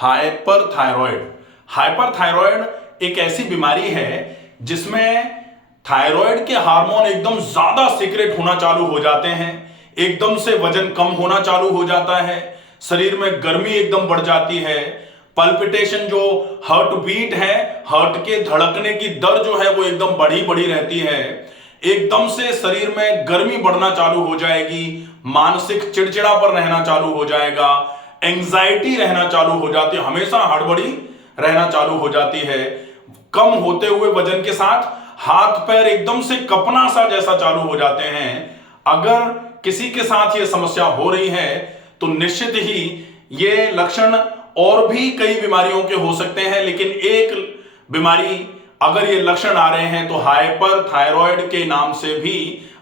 हाइपरथायरॉयड। हाइपरथायरॉयड एक ऐसी बीमारी है जिसमें थायराइड के हार्मोन एकदम ज्यादा सीक्रेट होना चालू हो जाते हैं, एकदम से वजन कम होना चालू हो जाता है, शरीर में गर्मी एकदम बढ़ जाती है, पल्पिटेशन जो हार्ट बीट है, हार्ट के धड़कने की दर जो है वो एकदम बढ़ी बढ़ी रहती है, एकदम से शरीर में गर्मी बढ़ना चालू हो जाएगी, मानसिक चिड़चिड़ापन रहना चालू हो जाएगा, एंजाइटी रहना चालू हो जाती है, हमेशा हड़बड़ी रहना चालू हो जाती है। कम होते हुए वजन के साथ हाथ पैर एकदम से कपना सा जैसा चालू हो जाते हैं। अगर किसी के साथ ये समस्या हो रही है तो निश्चित ही ये लक्षण और भी कई बीमारियों के हो सकते हैं, लेकिन एक बीमारी अगर ये लक्षण आ रहे हैं तो हाइपरथायरॉयड के नाम से भी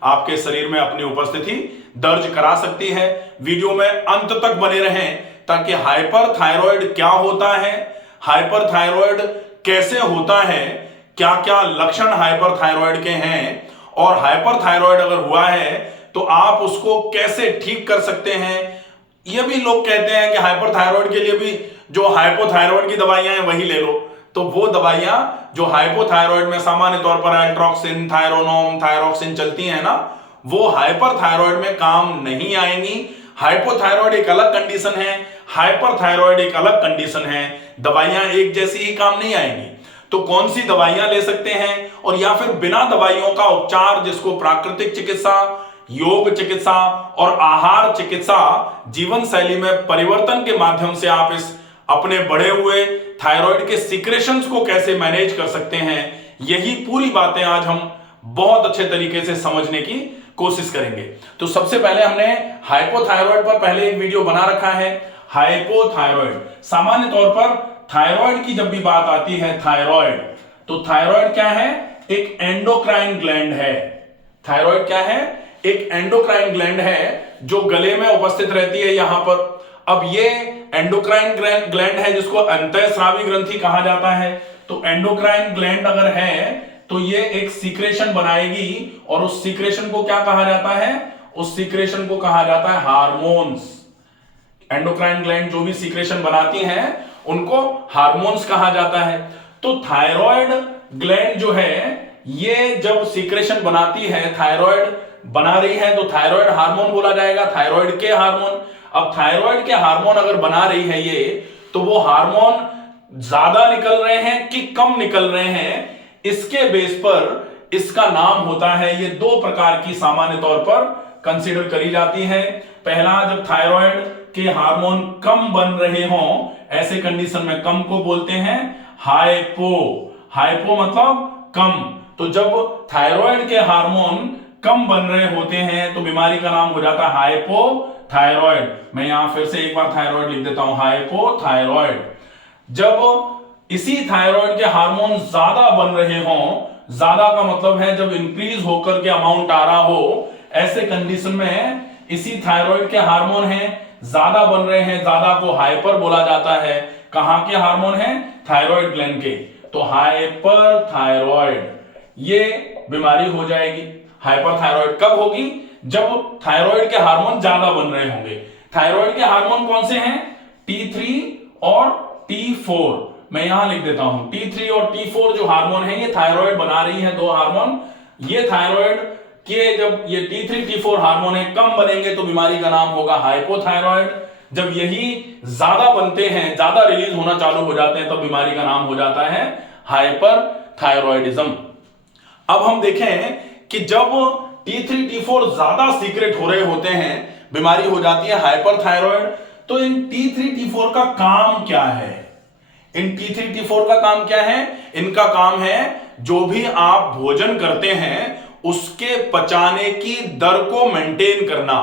आपके शरीर में अपनी उपस्थिति दर्ज करा सकती है। वीडियो में अंत तक बने रहें ताकि हाइपरथायरॉयड क्या होता है, हाइपरथायरॉयड कैसे होता है, क्या क्या लक्षण हाइपरथायरॉयड के हैं, और हाइपरथायरॉयड अगर हुआ है तो आप उसको कैसे ठीक कर सकते हैं। ये भी लोग कहते हैं कि हाइपरथायरॉयड के लिए भी जो हाइपोथायरॉयड की दवाइयां हैं वही ले लो, तो वो दवाइयां जो हाइपोथायरॉयड में सामान्य तौर पर एल्ट्रॉक्सिन, थायरोनोम, थायरॉक्सिन चलती हैं ना, वो हाइपरथायरॉयड में काम नहीं आएंगी। हाइपोथायरॉयड एक अलग कंडीशन है, हाइपरथायरॉयड एक अलग कंडीशन है, दवाइयां एक जैसी ही काम नहीं आएंगी। तो कौन सी दवाइयां ले सकते हैं, और या फिर बिना दवाइयों का उपचार जिसको प्राकृतिक चिकित्सा, योग चिकित्सा और आहार चिकित्सा, जीवन शैली में परिवर्तन के माध्यम से आप इस अपने बढ़े हुए थायराइड के सीक्रेशंस को कैसे मैनेज कर सकते हैं, यही पूरी बातें आज हम बहुत अच्छे तरीके से समझने की कोशिश करेंगे। तो सबसे पहले हमने हाइपोथायरॉयड पर पहले एक वीडियो बना रखा है। हाइपोथायरॉयड, सामान्य तौर पर थायराइड की जब भी बात आती है थायराइड, तो थायराइड क्या है? एक एंडोक्राइन ग्लैंड है। थायराइड क्या है? एक एंडोक्राइन ग्लैंड है जो गले में उपस्थित रहती है यहां पर। अब ये एंडोक्राइन ग्लैंड है जिसको अंतःस्रावी ग्रंथि कहा जाता है। तो एंडोक्राइन ग्लैंड अगर है तो ये एक सीक्रेशन बनाएगी, और उस सीक्रेशन को क्या कहा जाता है? उस सीक्रेशन को कहा जाता है हार्मोन्स। एंडोक्राइन ग्लैंड जो भी सीक्रेशन बनाती हैं उनको हार्मोन्स कहा जाता है। तो थायराइड ग्लैंड जो है ये जब सीक्रेशन बनाती है, थायराइड बना रही है, तो थायराइड हार्मोन बोला जाएगा, थायराइड के हार्मोन। अब थायराइड के हार्मोन अगर बना रही है ये, तो वो हार्मोन ज्यादा निकल रहे हैं कि कम निकल रहे हैं, इसके बेस पर इसका नाम होता है। ये दो प्रकार की सामान्य तौर पर कंसीडर करी जाती है। पहला, जब थायराइड के हार्मोन कम बन रहे हों, ऐसे कंडीशन में कम को बोलते हैं हाइपो। हाइपो मतलब कम। तो जब थायराइड के हार्मोन कम बन रहे होते हैं तो बीमारी का नाम हो जाता है हाइपोथायरॉयड। मैं यहां फिर से एक बार थायराइड लिख देता हूं, हाइपोथायरॉयड। जब इसी थायराइड के हार्मोन ज्यादा बन रहे हों, ज्यादा का मतलब है जब इंक्रीज होकर के अमाउंट आ रहा हो, ऐसे कंडीशन में इसी थायराइड के हार्मोन हैं, ज्यादा बन रहे हैं, ज्यादा को हाइपर बोला जाता है। कहां के हार्मोन हैं? थायराइड ग्लैंड के। तो हाइपरथायरॉयड ये बीमारी हो जाएगी। हाइपरथायरॉयड कब होगी? जब थायराइड के हार्मोन ज्यादा बन रहे होंगे। थायराइड के हार्मोन कौन से हैं? T3 और T4। मैं यहां लिख देता हूं, T3 और T4 जो हार्मोन है ये थायराइड बना रही है, दो हार्मोन। ये थायराइड के जब ये T3 T4 हार्मोन है कम बनेंगे तो बीमारी का नाम होगा हाइपोथायरॉयड। जब यही ज्यादा बनते हैं, ज्यादा रिलीज होना चालू हो जाते हैं, तब बीमारी का नाम हो जाता है हाइपरथायरॉयडिज्म। अब हम देखें कि जब T3 T4 ज्यादा सीक्रेट हो रहे होते हैं, बीमारी हो जाती है हाइपरथायरॉयड। तो इन T3 T4 का काम क्या है? इन T3 T4 का काम क्या है? इनका काम है जो भी आप भोजन करते हैं उसके पचाने की दर को मेंटेन करना।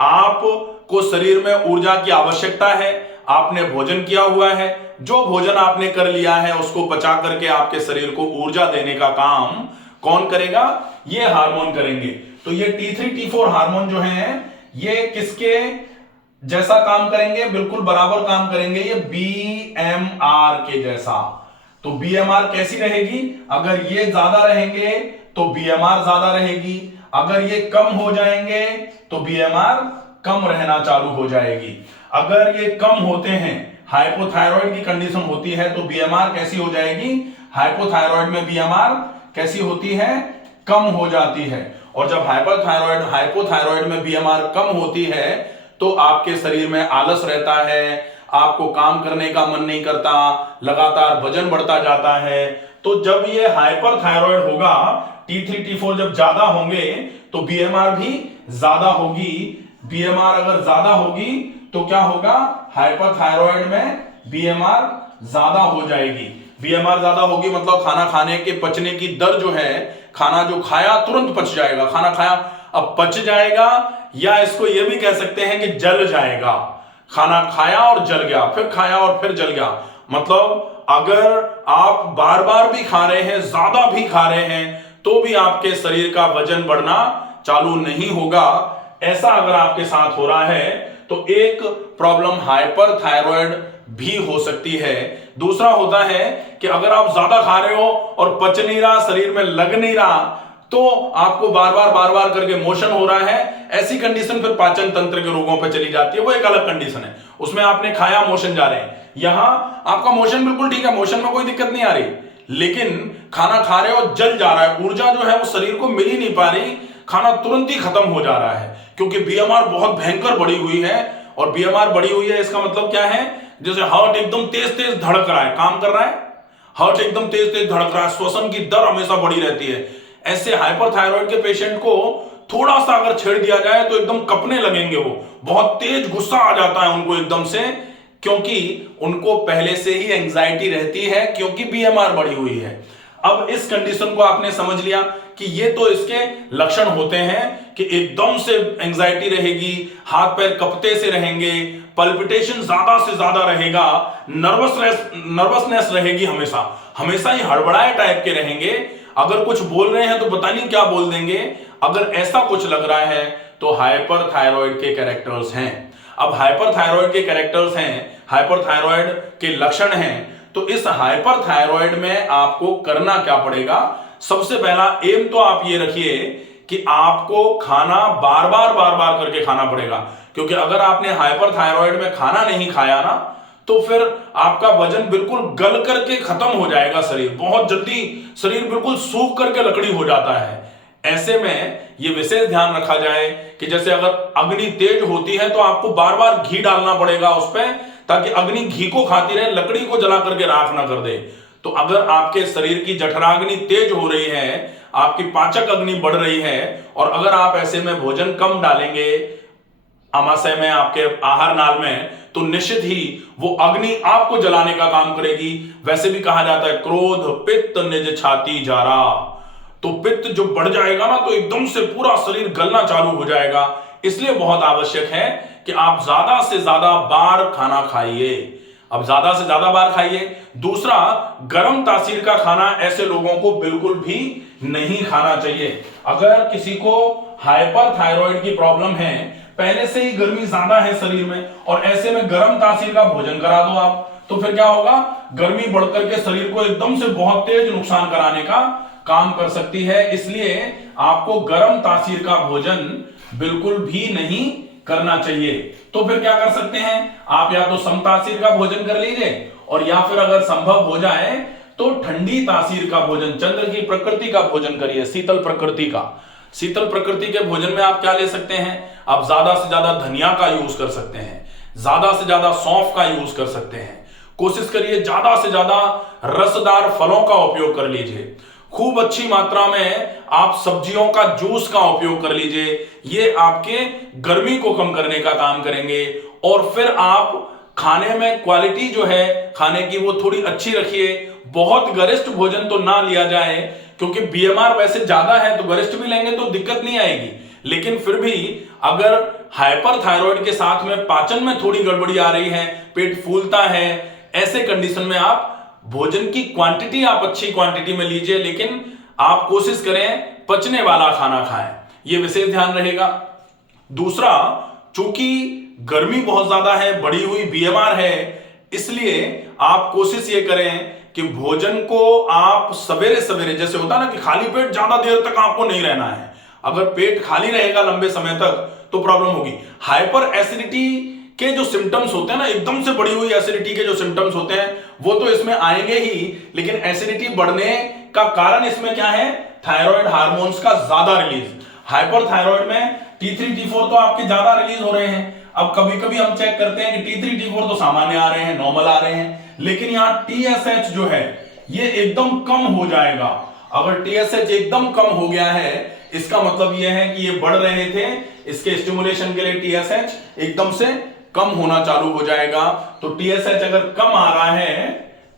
आपको शरीर में ऊर्जा की आवश्यकता है, आपने भोजन किया हुआ है, जो भोजन आपने कर लिया है उसको पचा करके आपके शरीर को ऊर्जा देने का काम कौन करेगा? ये हार्मोन करेंगे। तो ये T3 T4 हार्मोन जो हैं ये किसके जैसा काम करेंगे? बिल्कुल बराबर काम करेंगे, ये BMR के जैसा। तो BMR कैसी रहेगी? अगर ये ज्यादा रहेंगे तो BMR ज्यादा रहेगी, अगर ये कम हो जाएंगे तो BMR कम रहना चालू हो जाएगी। अगर ये कम होते हैं हाइपोथायरॉइड की कंडीशन होती है तो बीएमआर कैसी हो जाएगी, हाइपोथायरॉइड में बीएमआर कैसी होती है, कम हो जाती है। और जब हाइपोथायरॉइड में बीएमआर कम होती है तो आपके शरीर में आलस रहता है, आपको काम करने का मन नहीं करता, लगातार वजन बढ़ता जाता है। तो जब ये हाइपरथायरॉइड होगा, T3 T4 जब ज्यादा होंगे तो बीएमआर भी ज्यादा होगी। बीएमआर अगर ज्यादा होगी तो क्या होगा, हाइपरथायरॉइड में बीएमआर ज्यादा हो जाएगी। बीएमआर ज्यादा होगी मतलब खाना खाने के पचने की दर जो है, खाना जो खाया तुरंत पच जाएगा, खाना खाया अब पच जाएगा, या इसको यह भी कह सकते हैं कि जल जाएगा। खाना खाया और जल गया, फिर खाया और फिर जल गया। मतलब अगर आप बार बार भी खा रहे हैं, ज्यादा भी खा रहे हैं, तो भी आपके शरीर का वजन बढ़ना चालू नहीं होगा। ऐसा अगर आपके साथ हो रहा है तो एक प्रॉब्लम हाइपरथायरॉइड भी हो सकती है। दूसरा होता है कि अगर आप ज्यादा खा रहे हो और पच नहीं रहा, शरीर में लग नहीं रहा, तो आपको बार बार करके मोशन हो रहा है। ऐसी कंडीशन फिर पाचन तंत्र के रोगों पर चली जाती है, वो एक अलग कंडीशन है। उसमें आपने खाया, मोशन जा रहे हैं। यहां आपका मोशन बिल्कुल ठीक है, मोशन में कोई दिक्कत नहीं आ रही, लेकिन खाना खा रहे हो, जल जा रहा है, ऊर्जा जो है वो शरीर को मिल ही नहीं पा रही, खाना तुरंत ही खत्म हो जा रहा है, क्योंकि बीएमआर बहुत भयंकर बढ़ी हुई है। और बीएमआर बढ़ी हुई है इसका मतलब क्या है, जैसे हार्ट एकदम तेज तेज धड़क रहा है, काम कर रहा है, हार्ट एकदम तेज तेज धड़क रहा है, श्वसन की दर हमेशा बढ़ी रहती है। ऐसे हाइपरथायरॉइड के पेशेंट को थोड़ा सा अगर छेड़ दिया जाए तो एकदम कपने लगेंगे, वो बहुत तेज गुस्सा आ जाता है उनको एकदम से, क्योंकि उनको पहले से ही एंजाइटी रहती है, क्योंकि बीएमआर बढ़ी हुई है। अब इस कंडीशन को आपने समझ लिया कि ये तो इसके लक्षण होते हैं कि एकदम से एंजाइटी रहेगी, हाथ पैर कपते से रहेंगे, पल्पिटेशन ज्यादा से ज्यादा रहेगा, नर्वसनेस रहेगी, हमेशा ही हड़बड़ाए टाइप के रहेंगे। अगर कुछ बोल रहे हैं तो पता नहीं क्या बोल देंगे। अगर ऐसा कुछ लग रहा है तो हाइपरथायरॉइड के कैरेक्टर्स हैं। अब हाइपरथायरॉइड के कैरेक्टर्स हैं, हाइपरथायरॉइड के लक्षण हैं, तो इस हाइपरथायरॉइड में आपको करना क्या पड़ेगा। सबसे पहला एम तो आप ये रखिए कि आपको खाना बार बार करके खाना पड़ेगा, क्योंकि अगर आपने हाइपरथायरॉइड में खाना नहीं खाया ना, तो फिर आपका वजन बिल्कुल गल करके खत्म हो जाएगा, शरीर बहुत जल्दी, शरीर बिल्कुल सूख करके लकड़ी हो जाता है। ऐसे में ये विशेष ध्यान रखा जाए कि जैसे अगर अग्नि तेज होती है तो आपको बार बार घी डालना पड़ेगा उस पर, ताकि अग्नि घी को खाती रहे, लकड़ी को जला करके राख ना कर दे। तो अगर आपके शरीर की जठराग्नि तेज हो रही है, आपकी पाचक अग्नि बढ़ रही है, और अगर आप ऐसे में भोजन कम डालेंगे आमाशय में, आपके आहार नाल में, तो निश्चित ही वो अग्नि आपको जलाने का काम करेगी। वैसे भी कहा जाता है क्रोध पित्त निज छाती जारा, तो पित्त जो बढ़ जाएगा ना तो एकदम से पूरा शरीर गलना चालू हो जाएगा। इसलिए बहुत आवश्यक है कि आप ज्यादा से ज्यादा बार खाना खाइए। अब ज्यादा से ज्यादा बार खाइए। दूसरा, गर्म तासीर का खाना ऐसे लोगों को बिल्कुल भी नहीं खाना चाहिए। अगर किसी को हाइपरथायरॉइड की प्रॉब्लम है, पहले से ही गर्मी ज्यादा है शरीर में, और ऐसे में गर्म तासीर का भोजन करा दो आप, तो फिर क्या होगा, गर्मी बढ़कर के शरीर को एकदम से बहुत तेज नुकसान कराने का काम कर सकती है। इसलिए आपको गर्म तासीर का भोजन बिल्कुल भी नहीं करना चाहिए। तो फिर क्या कर सकते हैं आप, या तो सम तासीर का भोजन कर लीजिए, और या फिर अगर संभव हो जाए तो ठंडी तासीर का भोजन, चंद्र की प्रकृति का भोजन करिए, शीतल प्रकृति का। शीतल प्रकृति के भोजन में आप क्या ले सकते हैं, आप ज्यादा से ज्यादा धनिया का यूज कर सकते हैं, ज्यादा से ज्यादा सौंफ का यूज कर सकते हैं। कोशिश करिए ज्यादा से ज्यादा रसदार फलों का उपयोग कर लीजिए। खूब अच्छी मात्रा में आप सब्जियों का जूस का उपयोग कर लीजिए। ये आपके गर्मी को कम करने का काम करेंगे। और फिर आप खाने में क्वालिटी जो है खाने की वो थोड़ी अच्छी रखिए। बहुत गरिष्ठ भोजन तो ना लिया जाए, क्योंकि बीएमआर वैसे ज्यादा है, तो गरिष्ठ भी लेंगे तो दिक्कत नहीं आएगी। लेकिन फिर भी अगर हाइपरथायरॉइड के साथ में पाचन में थोड़ी गड़बड़ी आ रही है, पेट फूलता है, ऐसे कंडीशन में आप भोजन की क्वांटिटी आप अच्छी क्वांटिटी में लीजिए, लेकिन आप कोशिश करें पचने वाला खाना खाएं, यह विशेष ध्यान रहेगा। दूसरा, चूंकि गर्मी बहुत ज्यादा है, बढ़ी हुई बीएमआर है, इसलिए आप कोशिश ये करें कि भोजन को आप सवेरे सवेरे, जैसे होता है ना कि खाली पेट ज्यादा देर तक आपको नहीं रहना है। अगर पेट खाली रहेगा लंबे समय तक तो प्रॉब्लम होगी। हाइपर एसिडिटी के जो सिम्टम्स होते हैं ना, एकदम से बढ़ी हुई एसिडिटी के जो सिम्टम्स होते हैं वो तो इसमें आएंगे ही, लेकिन एसिडिटी बढ़ने का कारण इसमें क्या है? थायराइड हार्मोन्स का ज्यादा रिलीज। हाइपरथायरॉइड में T3 T4 तो आपके ज्यादा रिलीज हो रहे हैं। अब कभी कभी हम चेक करते हैं कि T3 T4 तो सामान्य आ रहे हैं, नॉर्मल आ रहे हैं, लेकिन यहां TSH जो है ये एकदम कम हो जाएगा। अगर TSH एकदम कम हो गया है, इसका मतलब यह है कि ये बढ़ रहे थे, इसके स्टिमुलेशन के लिए TSH एकदम से कम होना चालू हो जाएगा। तो TSH अगर कम आ रहा है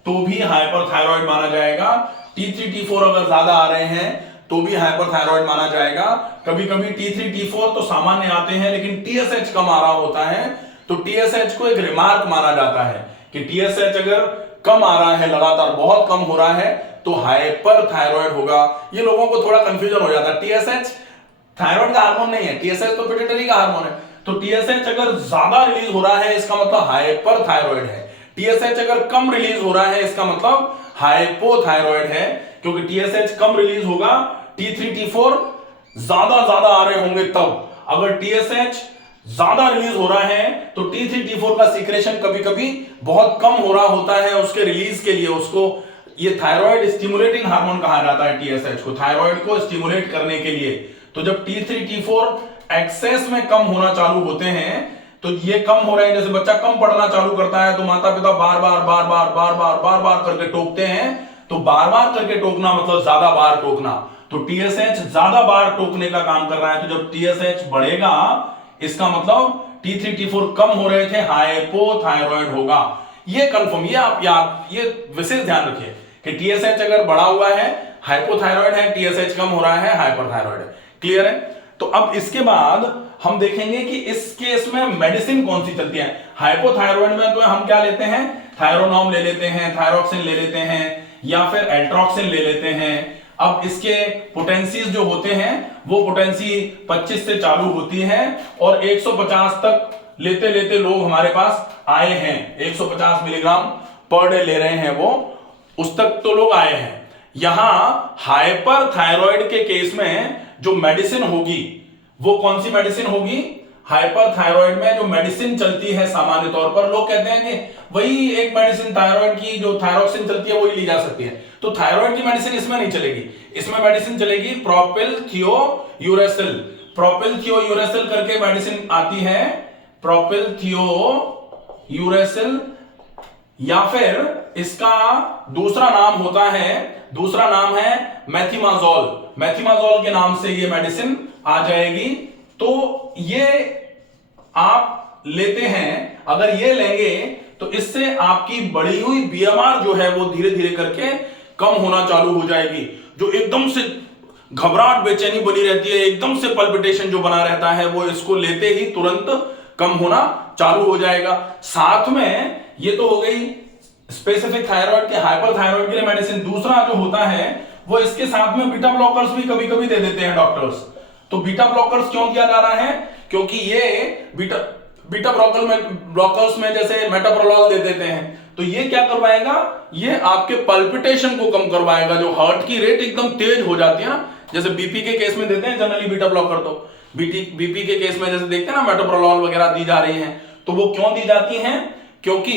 तो भी हाइपरथायरॉइड माना जाएगा। T3 T4 अगर ज्यादा आ रहे हैं तो भी हाइपरथायरॉइड माना जाएगा। कभी कभी T3 T4 तो सामान्य आते हैं, लेकिन TSH कम आ रहा होता है, तो TSH को एक रिमार्क माना जाता है कि TSH अगर कम आ रहा है, लगातार बहुत कम हो रहा है, तो हाइपरथायरॉइड होगा। ये लोगों को थोड़ा कंफ्यूजन हो जाता है। TSH थायराइड का हार्मोन नहीं है, TSH तो पिट्यूटरी का हार्मोन है। तो TSH अगर ज्यादा रिलीज हो रहा है इसका मतलब हाइपरथायरॉइड है, TSH अगर कम रिलीज हो रहा है इसका मतलब हाइपोथायरॉइड है, क्योंकि TSH कम रिलीज होगा, T3 T4 ज्यादा आ रहे होंगे तब। अगर TSH ज्यादा रिलीज हो रहा है तो T3 T4 का सीक्रेशन कभी कभी बहुत कम हो रहा होता है, उसके रिलीज के लिए उसको ये थायराइड स्टिमुलेटिंग हार्मोन कहा जाता है। TSH को थायराइड को स्टिमुलेट करने के लिए। तो जब T3 T4 एक्सेस में कम होना चालू होते हैं, तो ये कम हो रहे हैं, जैसे बच्चा कम पढ़ना चालू करता है तो माता पिता बार बार करके टोकते हैं। तो बार बार करके टोकना मतलब ज्यादा बार टोकना, तो TSH ज्यादा बार टोकने का काम कर रहा है। तो जब TSH बढ़ेगा इसका मतलब T3 T4 कम हो रहे थे, हाइपोथायरॉइड होगा। ये कंफर्म, ये आप याद, ये विशेष ध्यान रखिए कि TSH अगर बढ़ा हुआ है हाइपोथायरॉइड है, TSH कम हो रहा है हाइपरथायरॉइड है। क्लियर है? तो अब इसके बाद हम देखेंगे कि इस केस में मेडिसिन कौन सी चलती है। हाइपोथायरॉइड में तो हम क्या लेते हैं, थायरोनॉम ले लेते हैं, थायरोक्सिन ले लेते हैं, या फिर एल्ट्रॉक्सिन ले लेते हैं। अब इसके पोटेंसीज जो होते हैं वो पोटेंसी 25 से चालू होती है और 150 तक लेते लेते लोग हमारे पास आए हैं। 150 मिलीग्राम पर डे ले रहे हैं, वो उस तक तो लोग आए हैं। यहां हाइपरथायरॉइड के केस में जो मेडिसिन होगी वो कौन सी मेडिसिन होगी? हाइपरथायरॉइड में जो मेडिसिन चलती है सामान्य तौर पर, लोग कहते हैं कि वही एक मेडिसिन थायराइड की जो थायरोक्सिन चलती है वही ली जा सकती है। तो थायराइड की मेडिसिन इसमें नहीं चलेगी, इसमें मेडिसिन चलेगी प्रोपिलथियोयूरेसिल। प्रोपिलथियोयूरेसिल करके मेडिसिन आती है, प्रोपिलथियोयूरेसिल, या फिर इसका दूसरा नाम होता है, दूसरा नाम है मेथिमाजोल। मेथिमाजोल के नाम से ये मेडिसिन आ जाएगी। तो ये आप लेते हैं, अगर ये लेंगे तो इससे आपकी बढ़ी हुई बीएमआर जो है वो धीरे धीरे करके कम होना चालू हो जाएगी। जो एकदम से घबराहट बेचैनी बनी रहती है, एकदम से पल्पिटेशन जो बना रहता है, वो इसको लेते ही तुरंत कम होना चालू हो जाएगा। साथ में ये तो हो गई स्पेसिफिक थायराइड के, हाइपरथायरॉइड के लिए मेडिसिन। दूसरा जो होता है वो इसके साथ में बीटा ब्लॉकर्स भी कभी कभी दे देते हैं डॉक्टर्स। तो बीटा ब्लॉकर्स क्यों दिया जा रहा है? क्योंकि ये बीटा ब्लॉकर्स में जैसे मेटाप्रोलॉल दे देते हैं, तो ये क्या करवाएगा? ये आपके पल्पिटेशन को कम करवाएगा। जो हार्ट की रेट एकदम तेज हो जाती है ना, जैसे बीपी के केस में देते हैं जनरली बीटा ब्लॉकर, तो बीपी के केस में जैसे देखते हैं ना मेटाप्रोलॉल वगैरह दी जा रही हैं, तो वो क्यों दी जाती हैं? क्योंकि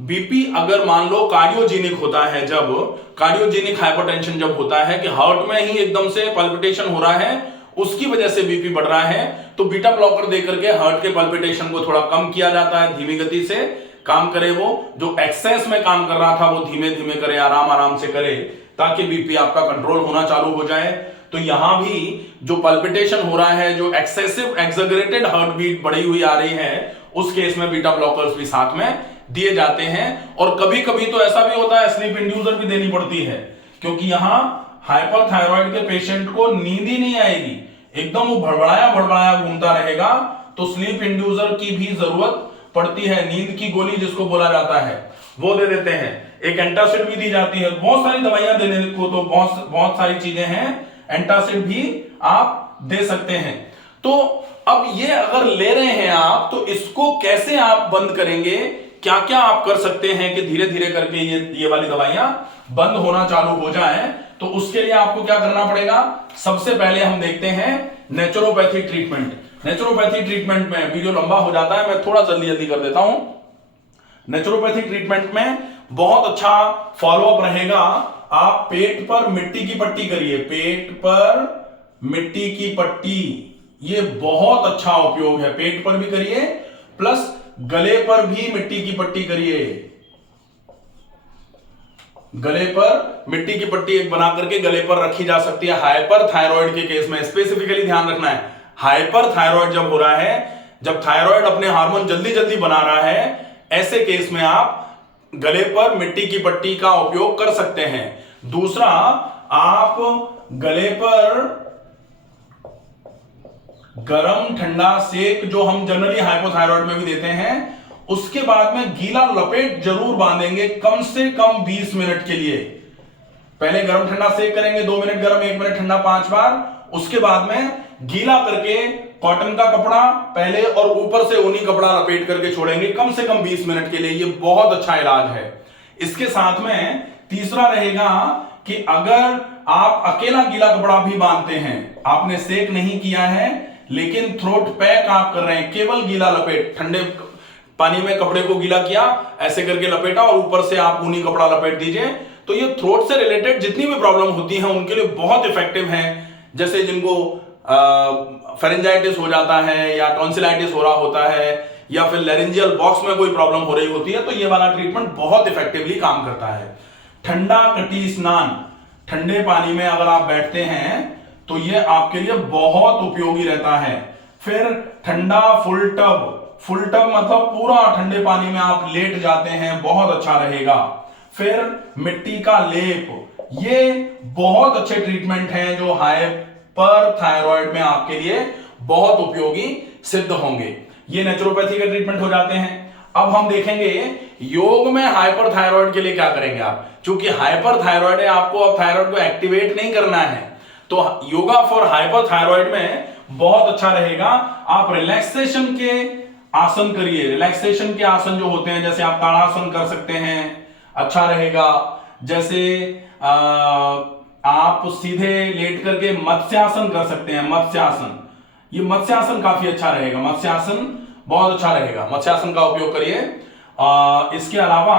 बीपी अगर मान लो कार्डियोजेनिक होता है, जब कार्डियोजेनिक हाइपरटेंशन जब होता है कि हार्ट में ही एकदम से पल्पिटेशन हो रहा है, उसकी वजह से बीपी बढ़ रहा है, तो बीटा ब्लॉकर देकर के हार्ट के पल्पिटेशन को थोड़ा कम किया जाता है, धीमी गति से काम करे। वो जो एक्सेस में काम कर रहा था वो धीमे धीमे करे, आराम आराम से करे, ताकि बीपी आपका कंट्रोल होना चालू हो जाए। तो यहां भी जो पल्पिटेशन हो रहा है, जो एक्सेसिव एक्सैगरेटेड हार्ट बीट बढ़ी हुई आ रही है, उस केस में बीटा ब्लॉकर्स भी साथ में दिए जाते हैं। और कभी कभी तो ऐसा भी होता है स्लीप इंड्यूसर भी देनी पड़ती है, क्योंकि यहां हाइपरथायरॉइड के पेशेंट को नींद ही नहीं आएगी, एकदम वो भड़बड़ाया घूमता रहेगा, तो स्लीप इंड्यूसर की भी जरूरत पड़ती है। नींद की गोली जिसको बोला जाता है वो दे देते हैं। एक एंटासिड भी दी जाती है। बहुत सारी दवाइयां देने को तो बहुत सारी चीजें हैं, एंटासिड भी आप दे सकते हैं। तो अब ये अगर ले रहे हैं आप, तो इसको कैसे आप बंद करेंगे? क्या क्या आप कर सकते हैं कि धीरे धीरे करके ये वाली दवाइयां बंद होना चालू हो जाएं? तो उसके लिए आपको क्या करना पड़ेगा? सबसे पहले हम देखते हैं नेचुरोपैथी ट्रीटमेंट। नेचुरोपैथी ट्रीटमेंट में वीडियो लंबा हो जाता है, मैं थोड़ा जल्दी जल्दी कर देता हूं। नेचुरोपैथी ट्रीटमेंट में बहुत अच्छा फॉलोअप रहेगा। आप पेट पर मिट्टी की पट्टी करिए, पेट पर मिट्टी की पट्टी, ये बहुत अच्छा उपयोग है। पेट पर भी करिए प्लस गले पर भी मिट्टी की पट्टी करिए। गले पर मिट्टी की पट्टी एक बना करके गले पर रखी जा सकती है। हाइपर थायराइड के केस में स्पेसिफिकली ध्यान रखना है, हाइपर थायराइड जब हो रहा है, जब थायराइड अपने हार्मोन जल्दी जल्दी बना रहा है, ऐसे केस में आप गले पर मिट्टी की पट्टी का उपयोग कर सकते हैं। दूसरा, आप गले पर गरम ठंडा सेक जो हम जनरली हाइपोथायराइड में भी देते हैं, उसके बाद में गीला लपेट जरूर बांधेंगे कम से कम 20 मिनट के लिए। पहले गरम ठंडा सेक करेंगे 2 मिनट गरम 1 मिनट ठंडा 5 बार, उसके बाद में गीला करके कॉटन का कपड़ा पहले और ऊपर से ऊनी कपड़ा लपेट करके छोड़ेंगे कम से कम 20 मिनट के लिए। ये बहुत अच्छा इलाज है। इसके साथ में तीसरा रहेगा कि अगर आप अकेला गीला कपड़ा भी बांधते हैं, आपने सेक नहीं किया है लेकिन थ्रोट पैक आप कर रहे हैं, केवल गीला लपेट, ठंडे पानी में कपड़े को गीला किया, ऐसे करके लपेटा और ऊपर से आप ऊनी कपड़ा लपेट दीजिए, तो ये थ्रोट से रिलेटेड जितनी भी प्रॉब्लम होती हैं उनके लिए बहुत इफेक्टिव है। जैसे जिनको फेरेंजाइटिस हो जाता है या टॉन्सिलाइटिस हो रहा होता है या फिर लैरिंजियल बॉक्स में कोई प्रॉब्लम हो रही होती है, तो ये वाला ट्रीटमेंट बहुत इफेक्टिवली काम करता है। ठंडा कटी स्नान, ठंडे पानी में अगर आप बैठते हैं तो ये आपके लिए बहुत उपयोगी रहता है। फिर ठंडा फुल टब, फुल टब मतलब पूरा ठंडे पानी में आप लेट जाते हैं, बहुत अच्छा रहेगा। फिर मिट्टी का लेप, ये बहुत अच्छे ट्रीटमेंट हैं जो हाइपर थायराइड में आपके लिए बहुत उपयोगी सिद्ध होंगे। ये नेचुरोपैथी के ट्रीटमेंट हो जाते हैं। अब हम देखेंगे योग में हाइपर थायराइड के लिए क्या करेंगे आप। क्योंकि हाइपर थायराइड है, आपको अब थायराइड को एक्टिवेट नहीं करना है, तो योगा फॉर हाइपर थायराइड में बहुत अच्छा रहेगा। आप रिलैक्सेशन के आसन करिए। रिलैक्सेशन के आसन जो होते हैं, जैसे आप ताड़ासन कर सकते हैं, अच्छा रहेगा। जैसे आप सीधे लेट करके मत्स्यासन कर सकते हैं, मत्स्यासन, ये मत्स्यासन काफी अच्छा रहेगा, मत्स्यासन बहुत अच्छा रहेगा, मत्स्यासन का उपयोग करिए। इसके अलावा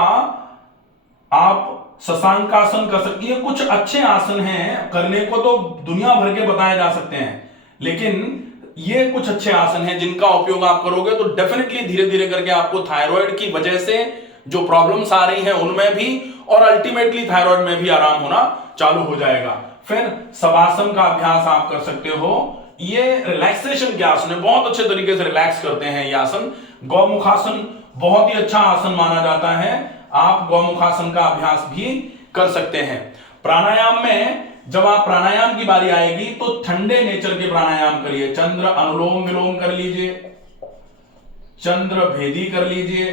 आप शशांकासन कर सकते हैं। कुछ अच्छे आसन हैं, करने को तो दुनिया भर के बताए जा सकते हैं, लेकिन ये कुछ अच्छे आसन हैं जिनका उपयोग आप करोगे तो डेफिनेटली धीरे धीरे करके आपको थायराइड की वजह से जो प्रॉब्लम्स आ रही हैं उनमें भी और अल्टीमेटली थायराइड में भी आराम होना चालू हो जाएगा। फिर शवासन का अभ्यास आप कर सकते हो। ये रिलैक्सेशन के आसन है, बहुत अच्छे तरीके से रिलैक्स करते हैं ये आसन। गौमुखासन बहुत ही अच्छा आसन माना जाता है, आप गौमुखासन का अभ्यास भी कर सकते हैं। प्राणायाम में जब आप प्राणायाम की बारी आएगी तो ठंडे नेचर के प्राणायाम करिए। चंद्र अनुलोम विलोम कर लीजिए, चंद्र भेदी कर लीजिए,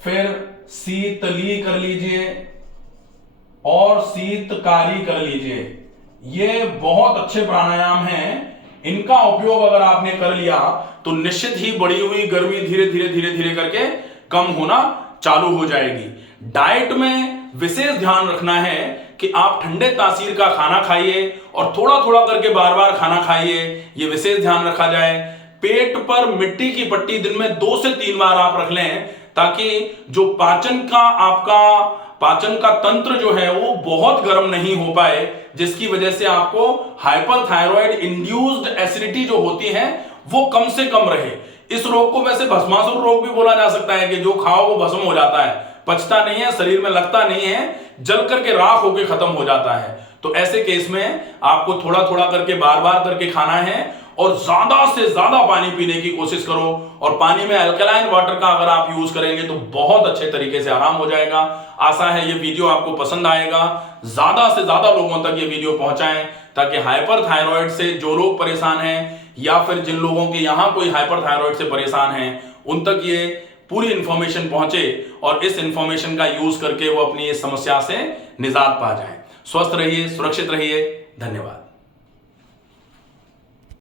फिर शीतली कर लीजिए और शीतकारी कर लीजिए। ये बहुत अच्छे प्राणायाम हैं। इनका उपयोग अगर आपने कर लिया तो निश्चित ही बढ़ी हुई गर्मी धीरे धीरे धीरे धीरे करके कम होना चालू हो जाएगी। डाइट में विशेष ध्यान रखना है कि आप ठंडे तासीर का खाना खाइए और थोड़ा थोड़ा करके बार बार खाना खाइए, ये विशेष ध्यान रखा जाए। पेट पर मिट्टी की पट्टी दिन में 2 से 3 बार आप रख लें, ताकि जो पाचन का तंत्र जो है वो बहुत गर्म नहीं हो पाए, जिसकी वजह से आपको हाइपरथायरॉइड इंड्यूस्ड एसिडिटी जो होती है वो कम से कम रहे। इस रोग को वैसे भस्मासुर रोग भी बोला जा सकता है कि जो खाओ वो भस्म हो जाता है, पचता नहीं है, शरीर में लगता नहीं है, जल करके राख होकर खत्म हो जाता है। तो ऐसे केस में आपको थोड़ा थोड़ा करके बार बार करके खाना है और ज्यादा से ज्यादा पानी पीने की कोशिश करो। और पानी में अल्कलाइन वाटर का अगर आप यूज करेंगे तो बहुत अच्छे तरीके से आराम हो जाएगा। आशा है ये वीडियो आपको पसंद आएगा। ज्यादा से ज्यादा लोगों तक ये वीडियो पहुंचाएं, ताकि हाइपरथायरॉइड से जो लोग परेशान हैं या फिर जिन लोगों के यहां कोई हाइपरथायरॉइड से परेशान हैं उन तक ये पूरी इंफॉर्मेशन पहुंचे और इस इंफॉर्मेशन का यूज करके वो अपनी इस समस्या से निजात पा जाएं। स्वस्थ रहिए, सुरक्षित रहिए। धन्यवाद।